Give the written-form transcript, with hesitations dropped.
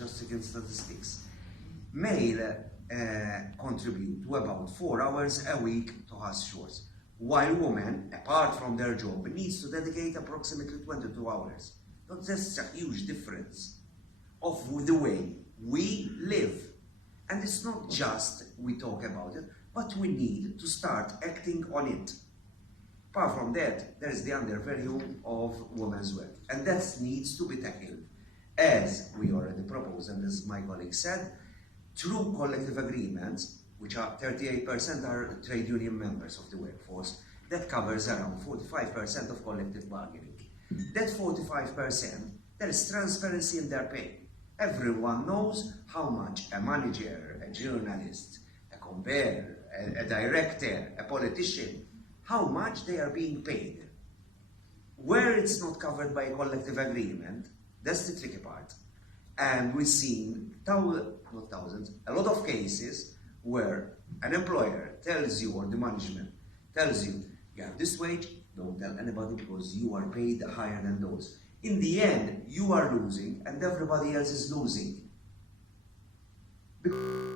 just again statistics. Male contribute to about 4 hours a week to house chores, while women, apart from their job, needs to dedicate approximately 22 hours. So that's a huge difference of the way we live. And it's not just we talk about it, but we need to start acting on it. Apart from that, there is the undervalue of women's work, and that needs to be tackled. As we already proposed, and as my colleague said, through collective agreements, which are 38% are trade union members of the workforce, that covers around 45% of collective bargaining. That 45%, there is transparency in their pay. Everyone knows how much a manager, a journalist, a conveyor, a director, a politician, how much they are being paid. Where it's not covered by a collective agreement, that's the tricky part. And we've seen a lot of cases where an employer tells you, or the management tells you, you have this wage, don't tell anybody because you are paid higher than those. In the end, you are losing and everybody else is losing. Because